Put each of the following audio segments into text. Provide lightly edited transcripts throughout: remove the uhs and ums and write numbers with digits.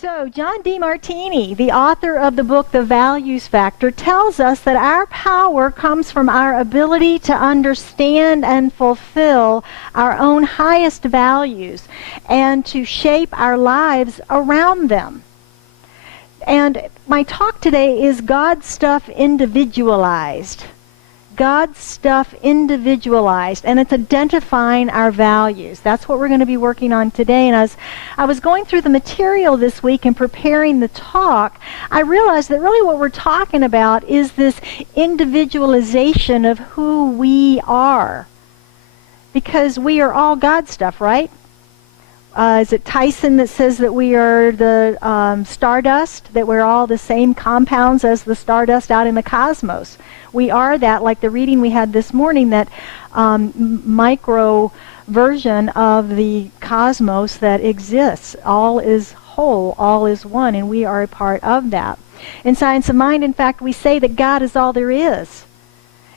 So, John D. Martini, the author of the book The Values Factor, tells us that our power comes from our ability to understand and fulfill our own highest values and to shape our lives around them. And my talk today is God Stuff Individualized. God's stuff individualized, and it's identifying our values. That's what we're going to be working on today. And as I was going through the material this week and preparing the talk, I realized that really what we're talking about is this individualization of who we are. Because we are all God stuff, right? Is it Tyson that says that we are the stardust, that we're all the same compounds as the stardust out in the cosmos? We are that, like the reading we had this morning, that micro version of the cosmos that exists. All is whole, all is one, and we are a part of that. In Science of Mind, in fact, we say that God is all there is.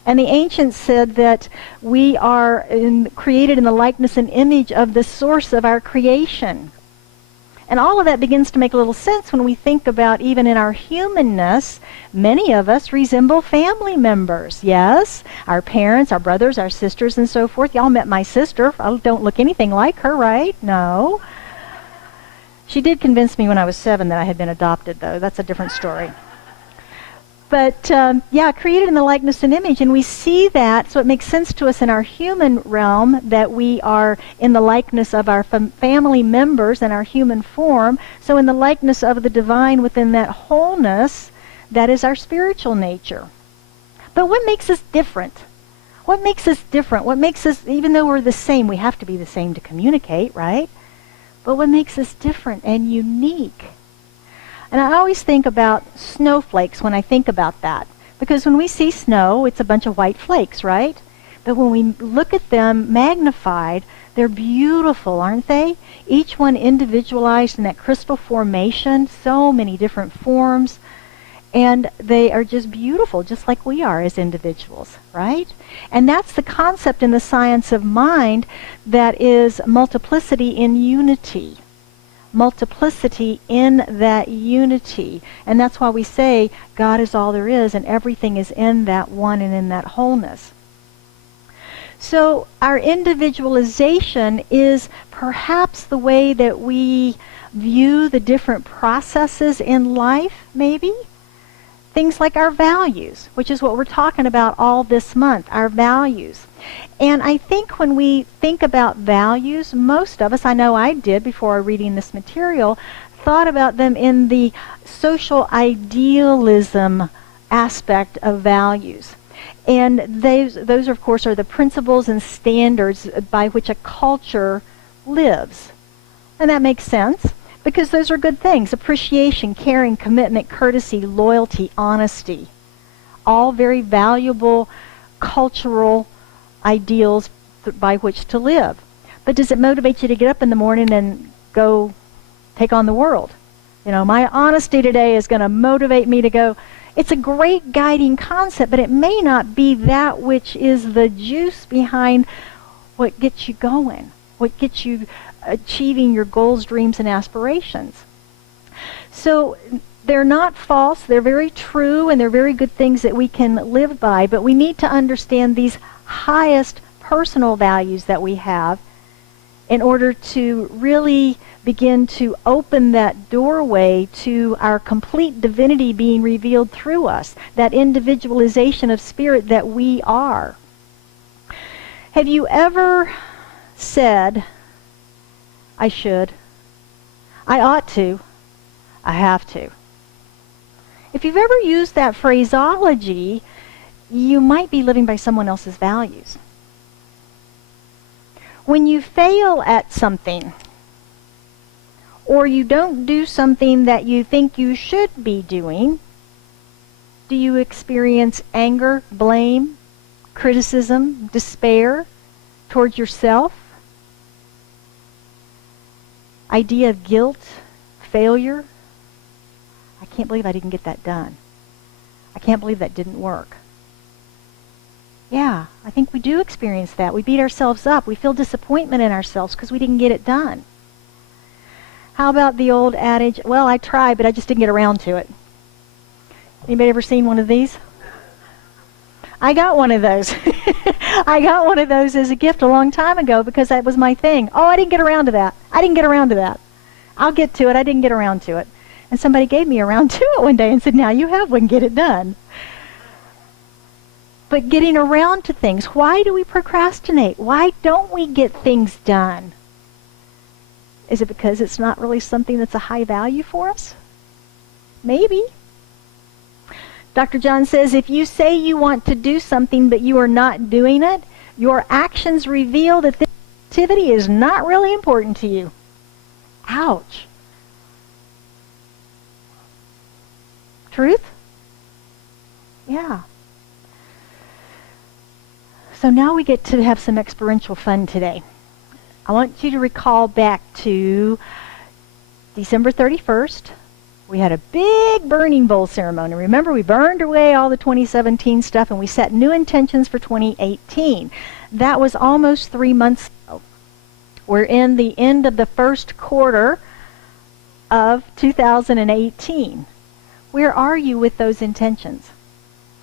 And the ancients said that we are created in the likeness and image of the source of our creation. And all of that begins to make a little sense when we think about even in our humanness, many of us resemble family members. Yes, our parents, our brothers, our sisters, and so forth. Y'all met my sister. I don't look anything like her, right? No. She did convince me when I was 7 that I had been adopted, though. That's a different story. But, yeah, created in the likeness and image, and we see that, so it makes sense to us in our human realm that we are in the likeness of our family members and our human form. So in the likeness of the divine within that wholeness, that is our spiritual nature. But what makes us different? What makes us different? What makes us, even though we're the same, we have to be the same to communicate, right? But what makes us different and unique? And I always think about snowflakes when I think about that. Because when we see snow, it's a bunch of white flakes, right? But when we look at them magnified, they're beautiful, aren't they? Each one individualized in that crystal formation, so many different forms. And they are just beautiful, just like we are as individuals, right? And that's the concept in the science of mind that is multiplicity in unity. Multiplicity in that unity. And that's why we say God is all there is and everything is in that one and in that wholeness. So our individualization is perhaps the way that we view the different processes in life, maybe. Things like our values, which is what we're talking about all this month, our values. And I think when we think about values, most of us, I know I did before reading this material, thought about them in the social idealism aspect of values. And those of course, are the principles and standards by which a culture lives. And that makes sense, because those are good things. Appreciation, caring, commitment, courtesy, loyalty, honesty. All very valuable cultural ideals by which to live. But does it motivate you to get up in the morning and go take on the world? You know, my honesty today is going to motivate me to go. It's a great guiding concept, but it may not be that which is the juice behind what gets you going, what gets you achieving your goals, dreams, and aspirations. So they're not false, they're very true, and they're very good things that we can live by, but we need to understand these highest personal values that we have in order to really begin to open that doorway to our complete divinity being revealed through us, that individualization of spirit that we are. Have you ever said, I should, I ought to, I have to? If you've ever used that phraseology, you might be living by someone else's values. When you fail at something, or you don't do something that you think you should be doing, do you experience anger, blame, criticism, despair towards yourself? Idea of guilt, failure? I can't believe I didn't get that done. I can't believe that didn't work. Yeah, I think we do experience that. We beat ourselves up. We feel disappointment in ourselves because we didn't get it done. How about the old adage, well, I tried, but I just didn't get around to it? Anybody ever seen one of these? I got one of those. I got one of those as a gift a long time ago because that was my thing. Oh, I didn't get around to that. I didn't get around to that. I'll get to it. I didn't get around to it. And somebody gave me around to it one day and said, now you have one, get it done. But getting around to things, why do we procrastinate? Why don't we get things done? Is it because it's not really something that's a high value for us? Maybe. Dr. John says, if you say you want to do something but you are not doing it, your actions reveal that this activity is not really important to you. Ouch. Truth? Yeah. So now we get to have some experiential fun today. I want you to recall back to December 31st. We had a big burning bowl ceremony. Remember, we burned away all the 2017 stuff and we set new intentions for 2018. That was almost 3 months ago. We're in the end of the first quarter of 2018. Where are you with those intentions?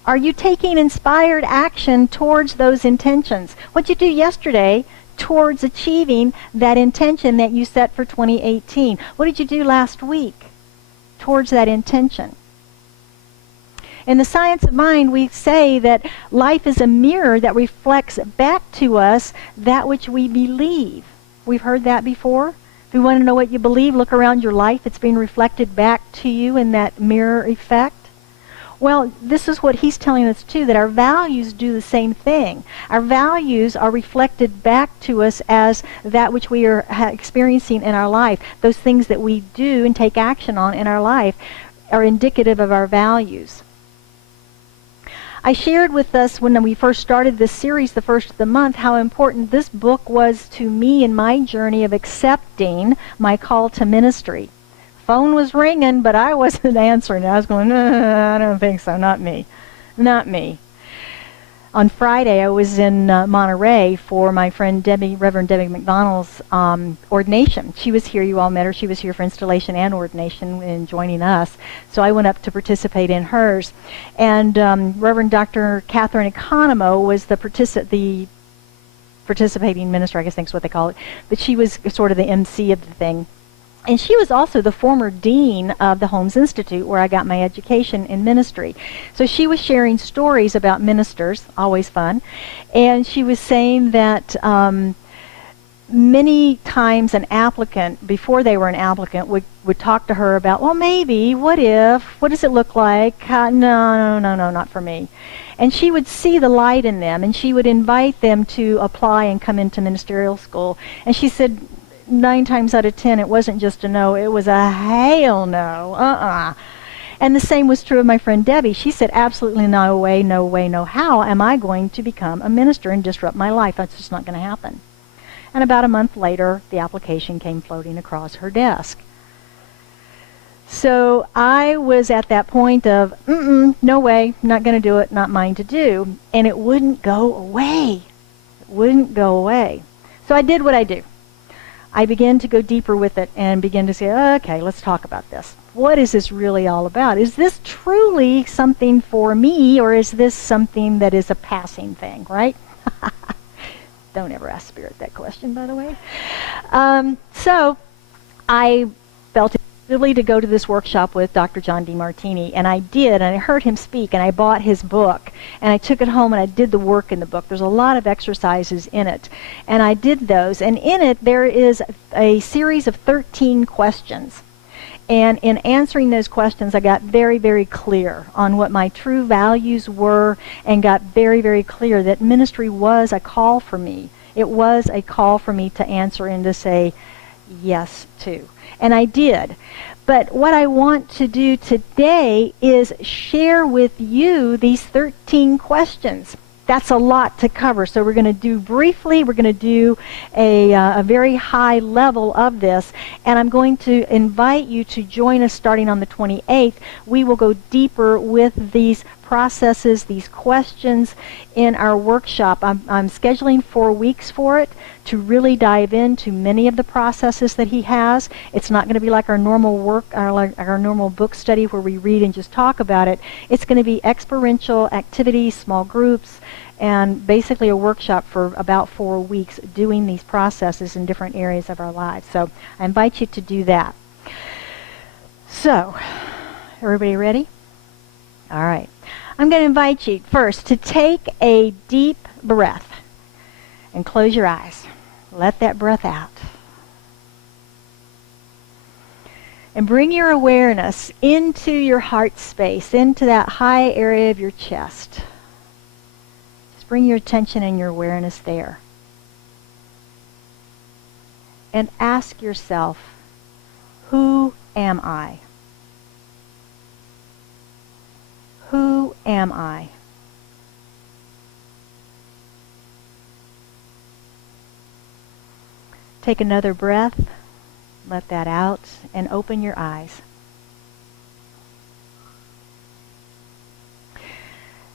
Are you taking inspired action towards those intentions? What did you do yesterday towards achieving that intention that you set for 2018? What did you do last week towards that intention? In the science of mind, we say that life is a mirror that reflects back to us that which we believe. We've heard that before. If you want to know what you believe, look around your life. It's being reflected back to you in that mirror effect. Well, this is what he's telling us too, that our values do the same thing. Our values are reflected back to us as that which we are experiencing in our life. Those things that we do and take action on in our life are indicative of our values. I shared with us when we first started this series, the first of the month, how important this book was to me in my journey of accepting my call to ministry. Phone was ringing, but I wasn't answering. I was going, no, I don't think so, not me. Not me. On Friday, I was in Monterey for my friend Reverend Debbie McDonald's ordination. She was here, you all met her. She was here for installation and ordination and joining us. So I went up to participate in hers. And Reverend Dr. Catherine Economo was the participating minister, I guess that's what they call it. But she was sort of the MC of the thing. And she was also the former dean of the Holmes Institute, where I got my education in ministry. So she was sharing stories about ministers, always fun. And she was saying that many times an applicant, before they were an applicant, would talk to her about, well, maybe, what if, what does it look like? No, not for me. And she would see the light in them, and she would invite them to apply and come into ministerial school. And she said, 9 times out of 10, it wasn't just a no, it was a hell no, And the same was true of my friend Debbie. She said, absolutely no way, no how am I going to become a minister and disrupt my life? That's just not going to happen. And about a month later, the application came floating across her desk. So I was at that point of, no way, not going to do it, not mine to do. And it wouldn't go away. It wouldn't go away. So I did what I do. I began to go deeper with it and begin to say, okay, let's talk about this. What is this really all about? Is this truly something for me, or is this something that is a passing thing, right? Don't ever ask Spirit that question, by the way. So I felt to go to this workshop with Dr. John DeMartini, and I did, and I heard him speak, and I bought his book, and I took it home and I did the work in the book. There's a lot of exercises in it, and I did those, and in it there is a series of 13 questions. And in answering those questions, I got very, very clear on what my true values were, and got very, very clear that ministry was a call for me. It was a call for me to answer and to say yes to. And I did. But what I want to do today is share with you these 13 questions. That's a lot to cover. So we're going to do briefly, we're going to do a very high level of this. And I'm going to invite you to join us starting on the 28th. We will go deeper with these processes, these questions in our workshop. I'm scheduling 4 weeks for it to really dive into many of the processes that he has. It's not going to be like our normal work, our normal book study where we read and just talk about it. It's going to be experiential activities, small groups, and basically a workshop for about 4 weeks doing these processes in different areas of our lives. So I invite you to do that. So, everybody ready? All right. I'm going to invite you first to take a deep breath and close your eyes. Let that breath out. And bring your awareness into your heart space, into that high area of your chest. Just bring your attention and your awareness there. And ask yourself, who am I? Who am I? Take another breath, let that out, and open your eyes.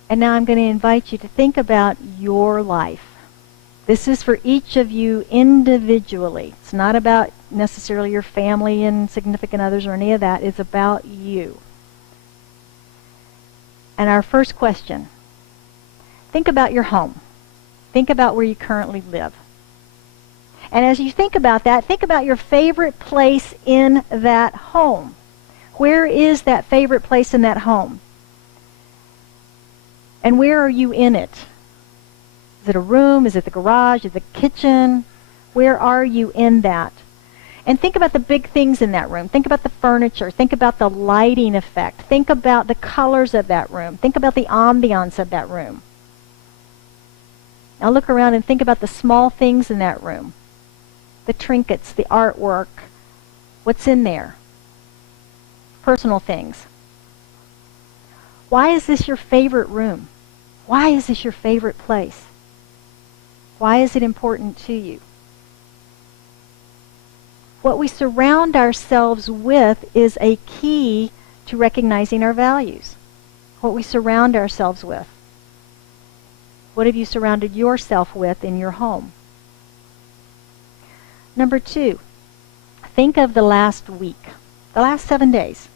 And now I'm going to invite you to think about your life. This is for each of you individually. It's not about necessarily your family and significant others or any of that. It's about you. And our first question, think about your home. Think about where you currently live. And as you think about that, think about your favorite place in that home. Where is that favorite place in that home? And where are you in it? Is it a room? Is it the garage? Is it the kitchen? Where are you in that? And think about the big things in that room. Think about the furniture. Think about the lighting effect. Think about the colors of that room. Think about the ambiance of that room. Now look around and think about the small things in that room. The trinkets, the artwork. What's in there? Personal things. Why is this your favorite room? Why is this your favorite place? Why is it important to you? What we surround ourselves with is a key to recognizing our values. What we surround ourselves with. What have you surrounded yourself with in your home? Number 2, think of the last week, the last 7 days.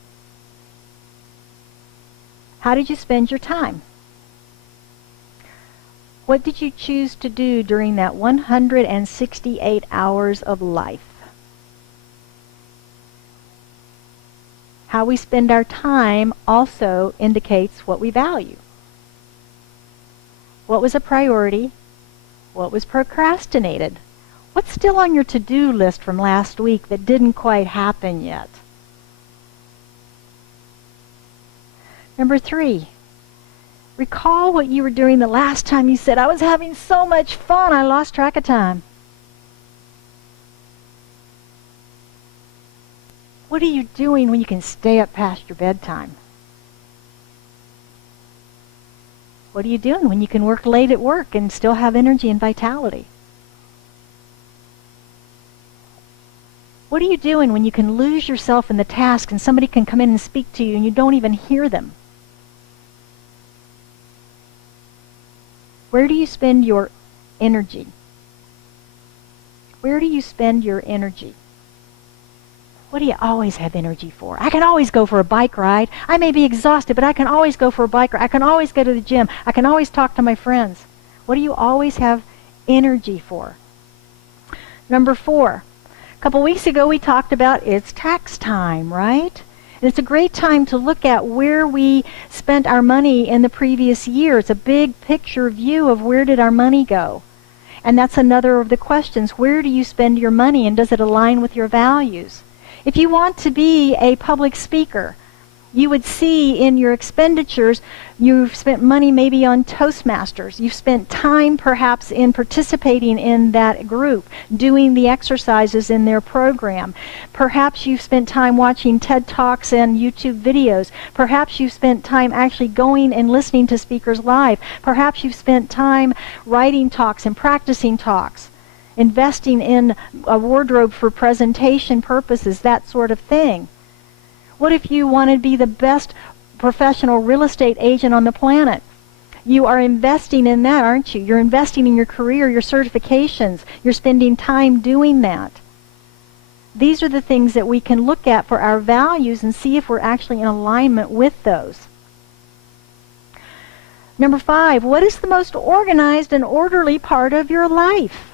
How did you spend your time? What did you choose to do during that 168 hours of life? How we spend our time also indicates what we value. What was a priority? What was procrastinated? What's still on your to-do list from last week that didn't quite happen yet? Number 3, recall what you were doing the last time you said, I was having so much fun, I lost track of time. What are you doing when you can stay up past your bedtime? What are you doing when you can work late at work and still have energy and vitality? What are you doing when you can lose yourself in the task and somebody can come in and speak to you and you don't even hear them? Where do you spend your energy? Where do you spend your energy? What do you always have energy for? I can always go for a bike ride. I may be exhausted, but I can always go for a bike ride. I can always go to the gym. I can always talk to my friends. What do you always have energy for? Number 4, a couple weeks ago we talked about it's tax time, right? And it's a great time to look at where we spent our money in the previous year. It's a big picture view of where did our money go. And that's another of the questions. Where do you spend your money and does it align with your values? If you want to be a public speaker, you would see in your expenditures, you've spent money maybe on Toastmasters. You've spent time perhaps in participating in that group, doing the exercises in their program. Perhaps you've spent time watching TED Talks and YouTube videos. Perhaps you've spent time actually going and listening to speakers live. Perhaps you've spent time writing talks and practicing talks, investing in a wardrobe for presentation purposes, that sort of thing. What if you want to be the best professional real estate agent on the planet. You are investing in that, aren't you? You're investing in your career, your certifications. You're spending time doing that. These are the things that we can look at for our values and see if we're actually in alignment with those. Number 5, what is the most organized and orderly part of your life?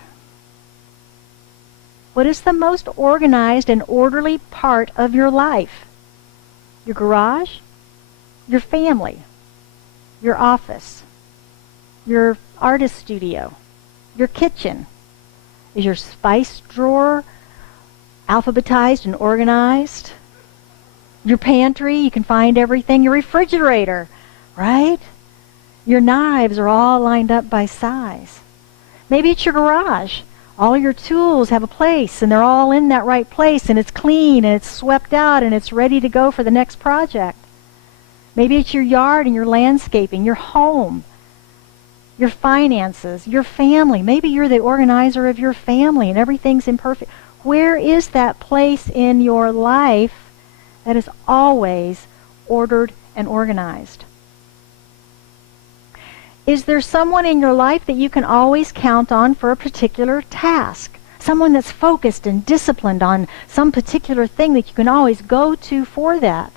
What is the most organized and orderly part of your life? Your garage? Your family? Your office? Your artist studio? Your kitchen? Is your spice drawer alphabetized and organized? Your pantry, you can find everything. Your refrigerator, right? Your knives are all lined up by size. Maybe it's your garage. All your tools have a place, and they're all in that right place, and it's clean, and it's swept out, and it's ready to go for the next project. Maybe it's your yard and your landscaping, your home, your finances, your family. Maybe you're the organizer of your family, and everything's imperfect. Where is that place in your life that is always ordered and organized? Is there someone in your life that you can always count on for a particular task? Someone that's focused and disciplined on some particular thing that you can always go to for that?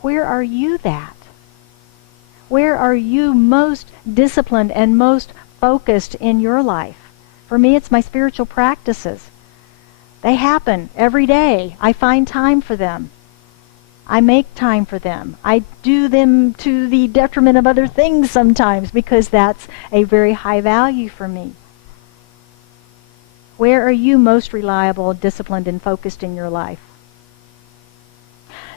Where are you that? Where are you most disciplined and most focused in your life? For me, it's my spiritual practices. They happen every day. I find time for them. I make time for them. I do them to the detriment of other things sometimes because that's a very high value for me. Where are you most reliable, disciplined, and focused in your life?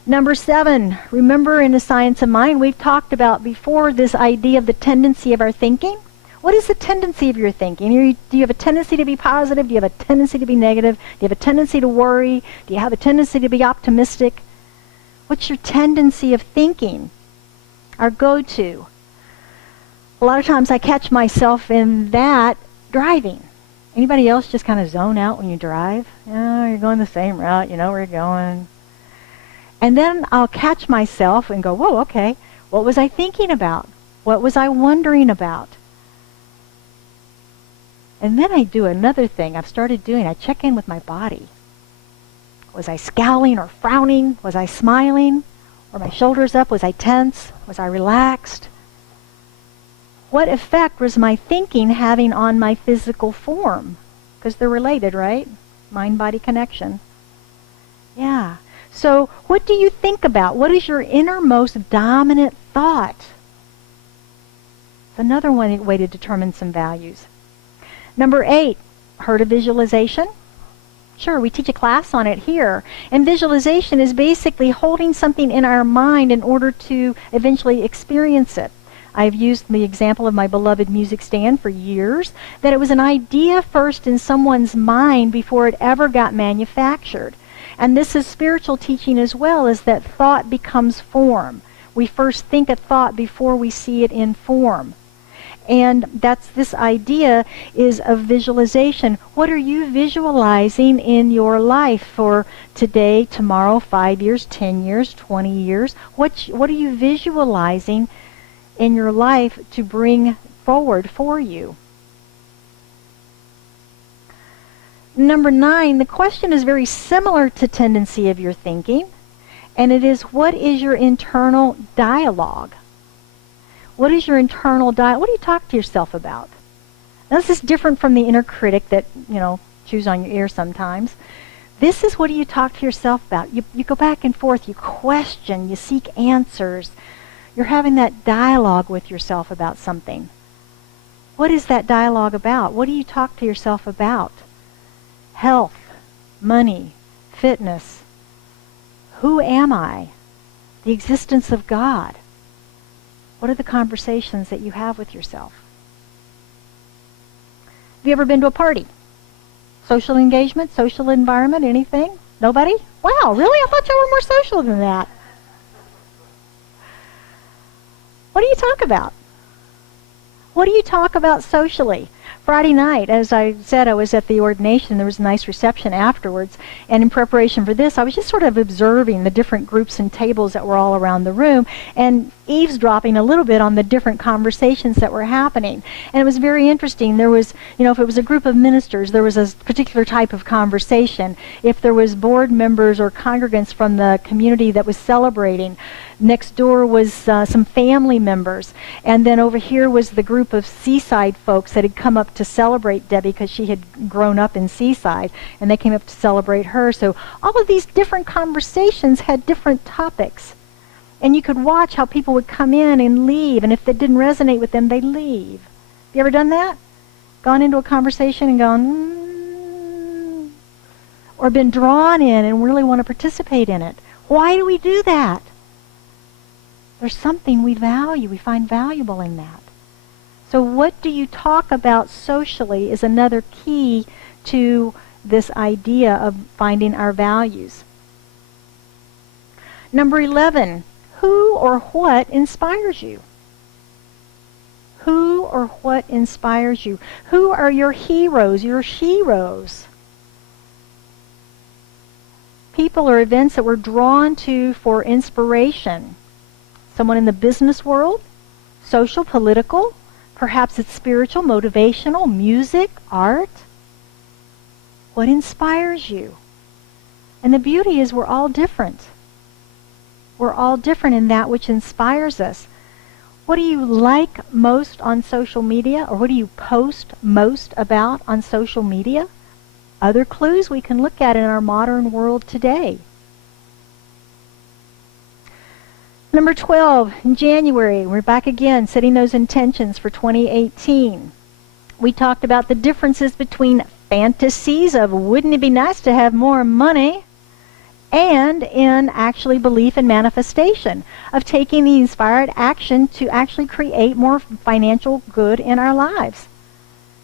Number 7, remember in the Science of Mind, we've talked about before this idea of the tendency of our thinking. What is the tendency of your thinking? Do you have a tendency to be positive? Do you have a tendency to be negative? Do you have a tendency to worry? Do you have a tendency to be optimistic? What's your tendency of thinking? Our go-to. A lot of times I catch myself in that driving. Anybody else just kind of zone out when you drive? Yeah, you're going the same route, you know where you're going. And then I'll catch myself and go, whoa, okay, what was I thinking about? What was I wondering about? And then I do another thing I've started doing. I check in with my body. Was I scowling or frowning? Was I smiling? Were my shoulders up? Was I tense? Was I relaxed? What effect was my thinking having on my physical form? Because they're related, right? Mind-body connection. Yeah. So what do you think about? What is your innermost dominant thought? It's another way to determine some values. Number 8, heard of visualization? Sure, we teach a class on it here. And visualization is basically holding something in our mind in order to eventually experience it. I've used the example of my beloved music stand for years, that it was an idea first in someone's mind before it ever got manufactured. And this is spiritual teaching as well, is that thought becomes form. We first think a thought before we see it in form. And that's this idea is of visualization. What are you visualizing in your life for today, tomorrow, 5 years, 10 years, 20 years? What are you visualizing in your life to bring forward for you? Number 9, the question is very similar to tendency of your thinking, and it is, what is your internal dialogue? What is your internal dialogue? What do you talk to yourself about? Now, this is different from the inner critic that, chews on your ear sometimes. This is, what do you talk to yourself about? You go back and forth, you question, you seek answers. You're having that dialogue with yourself about something. What is that dialogue about? What do you talk to yourself about? Health, money, fitness. Who am I? The existence of God. What are the conversations that you have with yourself? Have you ever been to a party? Social engagement, social environment, anything? Nobody? Wow, really? I thought you were more social than that. What do you talk about? What do you talk about socially? Friday night, as I said, I was at the ordination. There was a nice reception afterwards. And in preparation for this, I was just sort of observing the different groups and tables that were all around the room and eavesdropping a little bit on the different conversations that were happening. And it was very interesting. There was, if it was a group of ministers, there was a particular type of conversation. If there was board members or congregants from the community that was celebrating, next door was some family members. And then over here was the group of Seaside folks that had come up to celebrate Debbie because she had grown up in Seaside. And they came up to celebrate her. So all of these different conversations had different topics. And you could watch how people would come in and leave. And if that didn't resonate with them, they'd leave. Have you ever done that? Gone into a conversation and gone, or been drawn in and really want to participate in it. Why do we do that? There's something we value, we find valuable in that. So what do you talk about socially is another key to this idea of finding our values. Number 11, who or what inspires you? Who or what inspires you? Who are your heroes, your sheroes? People or events that we're drawn to for inspiration. Someone in the business world, social, political, perhaps it's spiritual, motivational, music, art. What inspires you? And the beauty is we're all different. We're all different in that which inspires us. What do you like most on social media, or what do you post most about on social media? Other clues we can look at in our modern world today. Number 12, in January, we're back again, setting those intentions for 2018. We talked about the differences between fantasies of wouldn't it be nice to have more money, and in actually belief and manifestation of taking the inspired action to actually create more financial good in our lives,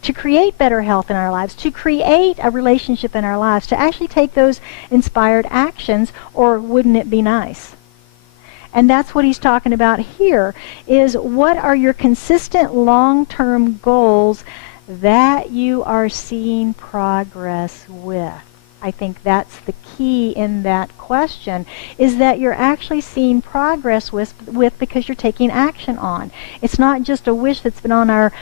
to create better health in our lives, to create a relationship in our lives, to actually take those inspired actions, or wouldn't it be nice? And that's what he's talking about here, is what are your consistent long-term goals that you are seeing progress with? I think that's the key in that question, is that you're actually seeing progress with because you're taking action on. It's not just a wish that's been on our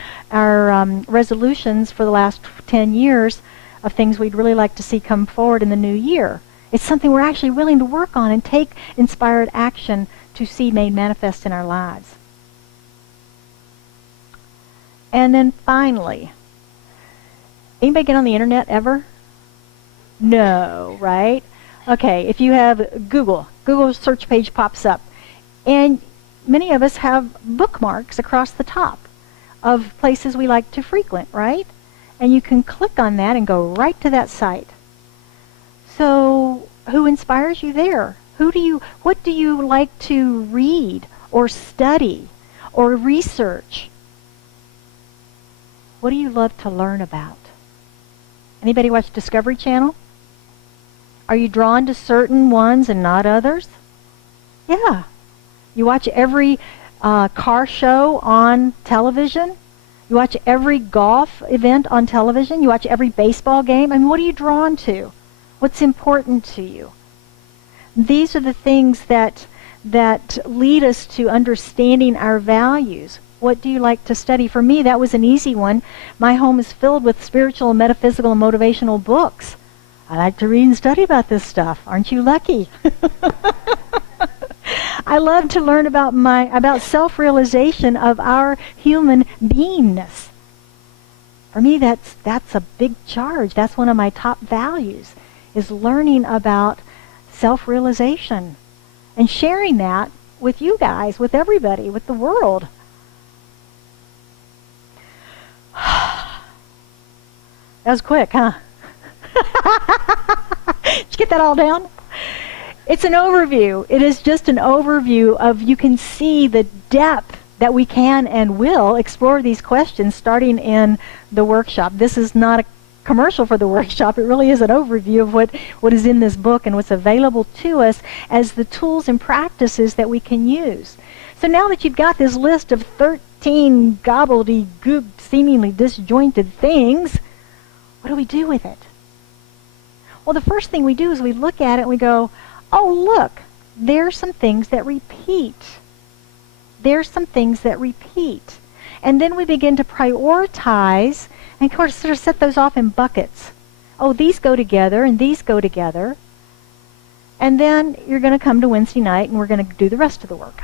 resolutions for the last 10 years of things we'd really like to see come forward in the new year. It's something we're actually willing to work on and take inspired action to see made manifest in our lives. And then finally, anybody get on the internet ever? No, right? Okay, if you have Google search page pops up. And many of us have bookmarks across the top of places we like to frequent, right? And you can click on that and go right to that site. So, who inspires you there? What do you like to read or study or research? What do you love to learn about? Anybody watch Discovery Channel? Are you drawn to certain ones and not others? Yeah. You watch every car show on television? You watch every golf event on television? You watch every baseball game? I mean, what are you drawn to? What's important to you? These are the things that lead us to understanding our values. What do you like to study? For me, that was an easy one. My home is filled with spiritual, metaphysical, and motivational books. I like to read and study about this stuff. Aren't you lucky? I love to learn about self-realization of our human beingness. For me, that's a big charge. That's one of my top values, is learning about self-realization and sharing that with you guys, with everybody, with the world. That was quick, huh? Did you get that all down? It's an overview. It is just an overview of, you can see the depth that we can and will explore these questions starting in the workshop. This is not a commercial for the workshop. It really is an overview of what is in this book and what's available to us as the tools and practices that we can use. So now that you've got this list of 16 gobbledygook, seemingly disjointed things, what do we do with it? Well, the first thing we do is we look at it and we go, oh, look, there's some things that repeat. There's some things that repeat. And then we begin to prioritize and of course sort of set those off in buckets. Oh, these go together and these go together. And then you're going to come to Wednesday night and we're going to do the rest of the work.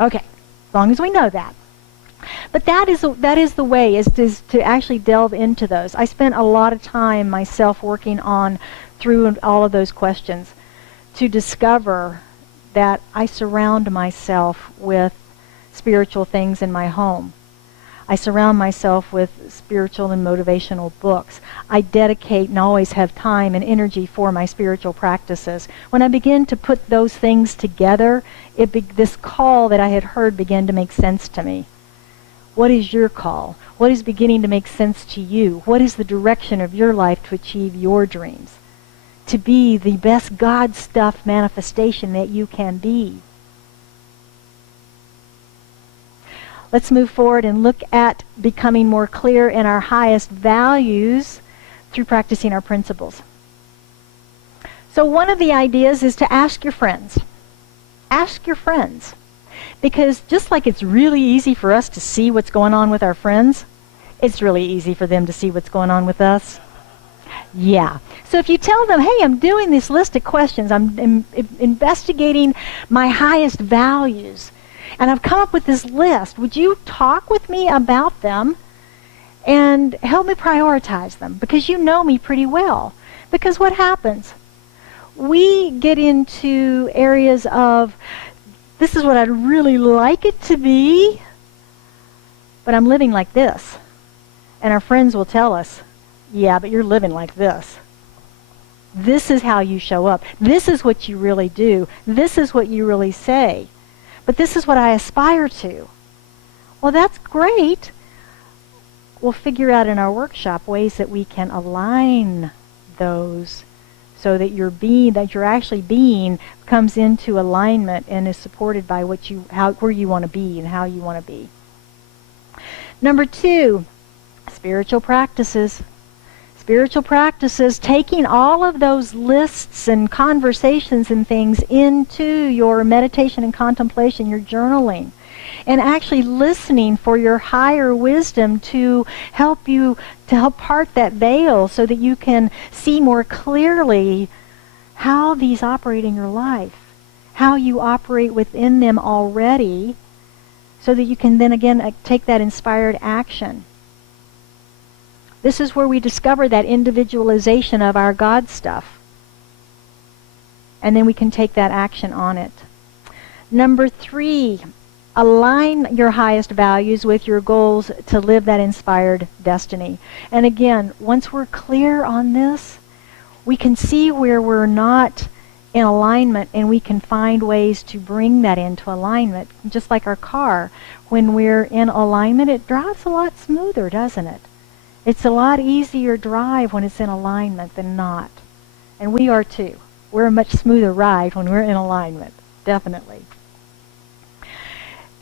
Okay, as long as we know that. But that is the way, is to actually delve into those. I spent a lot of time myself working on through all of those questions to discover that I surround myself with spiritual things in my home. I surround myself with spiritual and motivational books. I dedicate and always have time and energy for my spiritual practices. When I begin to put those things together, this call that I had heard began to make sense to me. What is your call? What is beginning to make sense to you? What is the direction of your life to achieve your dreams? To be the best God stuff manifestation that you can be. Let's move forward and look at becoming more clear in our highest values through practicing our principles. So one of the ideas is to ask your friends. Ask your friends. Because just like it's really easy for us to see what's going on with our friends, it's really easy for them to see what's going on with us. Yeah. So if you tell them, hey, I'm doing this list of questions, I'm investigating my highest values, and I've come up with this list, would you talk with me about them and help me prioritize them? Because you know me pretty well. Because what happens? We get into areas of, this is what I'd really like it to be, but I'm living like this. And our friends will tell us, yeah, but you're living like this. This is how you show up. This is what you really do. This is what you really say. But this is what I aspire to. Well, that's great. We'll figure out in our workshop ways that we can align those so that you're actually being comes into alignment and is supported by where you want to be and how you want to be. Number 2, spiritual practices. Spiritual practices, taking all of those lists and conversations and things into your meditation and contemplation, your journaling, and actually listening for your higher wisdom to help part that veil so that you can see more clearly how these operate in your life, how you operate within them already, so that you can then again take that inspired action. This is where we discover that individualization of our God stuff. And then we can take that action on it. Number 3, align your highest values with your goals to live that inspired destiny. And again, once we're clear on this, we can see where we're not in alignment and we can find ways to bring that into alignment. Just like our car, when we're in alignment, it drives a lot smoother, doesn't it? It's a lot easier drive when it's in alignment than not. And we are too. We're a much smoother ride when we're in alignment, definitely.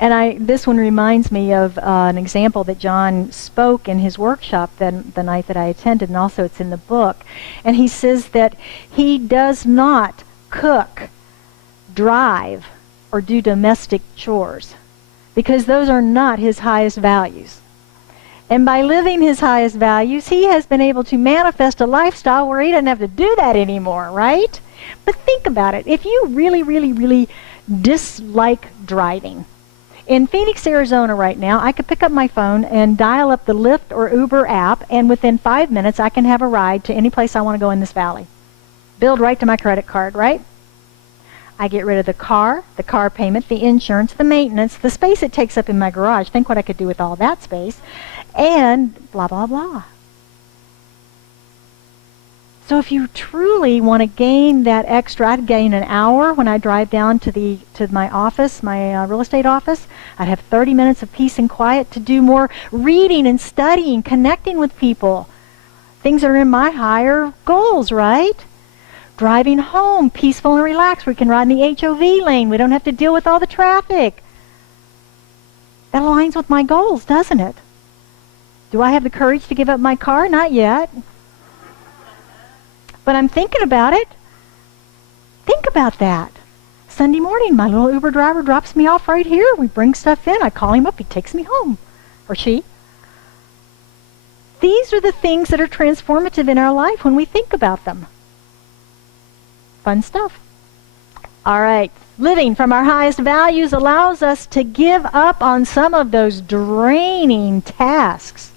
And this one reminds me of an example that John spoke in his workshop the night that I attended, and also it's in the book. And he says that he does not cook, drive, or do domestic chores, because those are not his highest values. And by living his highest values, he has been able to manifest a lifestyle where he doesn't have to do that anymore, right? But think about it. If you really, really, really dislike driving, in Phoenix, Arizona right now, I could pick up my phone and dial up the Lyft or Uber app, and within 5 minutes, I can have a ride to any place I want to go in this valley. Billed right to my credit card, right? I get rid of the car payment, the insurance, the maintenance, the space it takes up in my garage. Think what I could do with all that space. And blah, blah, blah. So if you truly want to gain that extra, I'd gain an hour when I drive down to my office, my real estate office. I'd have 30 minutes of peace and quiet to do more reading and studying, connecting with people. Things that are in my higher goals, right? Driving home, peaceful and relaxed. We can ride in the HOV lane. We don't have to deal with all the traffic. That aligns with my goals, doesn't it? Do I have the courage to give up my car? Not yet. But I'm thinking about it. Think about that. Sunday morning, my little Uber driver drops me off right here. We bring stuff in. I call him up. He takes me home. Or she. These are the things that are transformative in our life when we think about them. Fun stuff. All right. Living from our highest values allows us to give up on some of those draining tasks.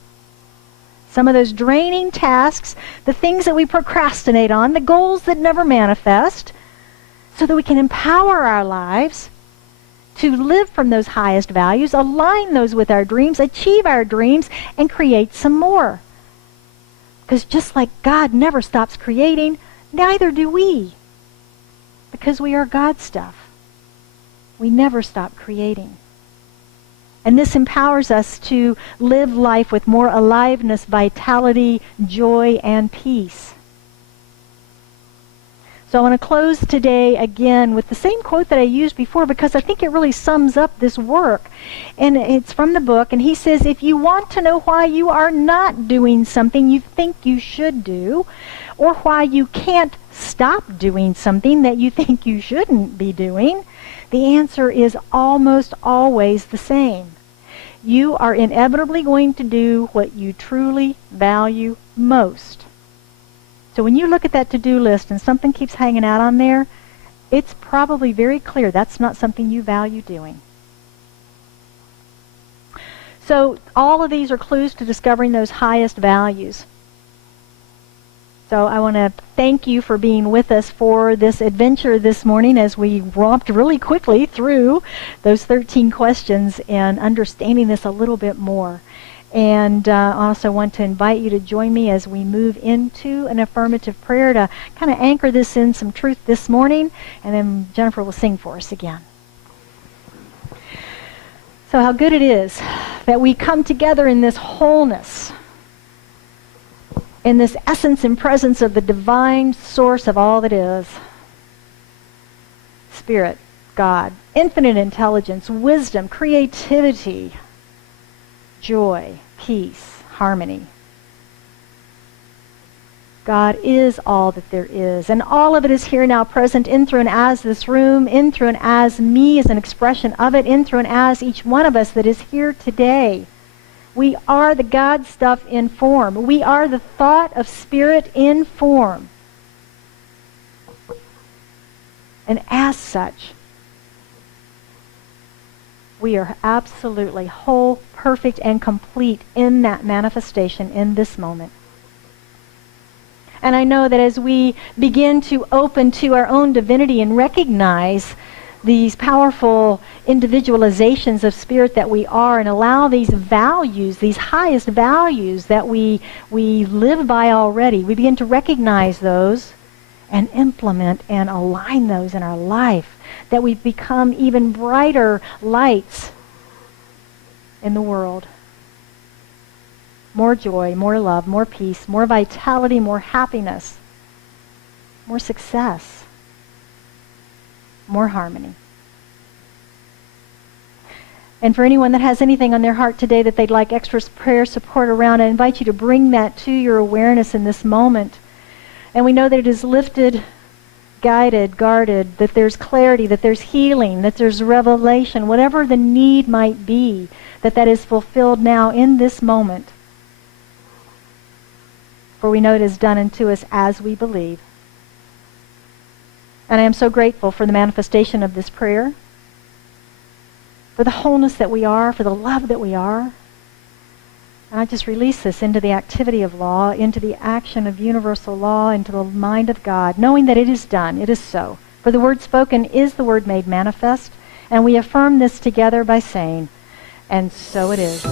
Some of those draining tasks, the things that we procrastinate on, the goals that never manifest, so that we can empower our lives to live from those highest values, align those with our dreams, achieve our dreams, and create some more. Because just like God never stops creating, neither do we. Because we are God's stuff. We never stop creating. And this empowers us to live life with more aliveness, vitality, joy, and peace. So I want to close today again with the same quote that I used before, because I think it really sums up this work. And it's from the book, and he says, if you want to know why you are not doing something you think you should do, or why you can't stop doing something that you think you shouldn't be doing, the answer is almost always the same. You are inevitably going to do what you truly value most. So when you look at that to-do list and something keeps hanging out on there, it's probably very clear that's not something you value doing. So all of these are clues to discovering those highest values. So I want to thank you for being with us for this adventure this morning as we romped really quickly through those 13 questions and understanding this a little bit more. And I also want to invite you to join me as we move into an affirmative prayer to kind of anchor this in some truth this morning, and then Jennifer will sing for us again. So how good it is that we come together in this wholeness, in this essence and presence of the divine source of all that is. Spirit, God, infinite intelligence, wisdom, creativity, joy, peace, harmony. God is all that there is, and all of it is here now present in, through, and as this room, in, through, and as me as an expression of it, in, through, and as each one of us that is here today. We are the God stuff in form. We are the thought of spirit in form. And as such, we are absolutely whole, perfect, and complete in that manifestation in this moment. And I know that as we begin to open to our own divinity and recognize these powerful individualizations of spirit that we are, and allow these values, these highest values that we live by already, we begin to recognize those and implement and align those in our life, that we become even brighter lights in the world. More joy, more love, more peace, more vitality, more happiness, more success, more harmony. And for anyone that has anything on their heart today that they'd like extra prayer support around, I invite you to bring that to your awareness in this moment. And we know that it is lifted, guided, guarded, that there's clarity, that there's healing, that there's revelation, whatever the need might be, that is fulfilled now in this moment. For we know it is done unto us as we believe. And I am so grateful for the manifestation of this prayer, for the wholeness that we are, for the love that we are. And I just release this into the activity of law, into the action of universal law, into the mind of God, knowing that it is done, it is so. For the word spoken is the word made manifest, and we affirm this together by saying, and so it is.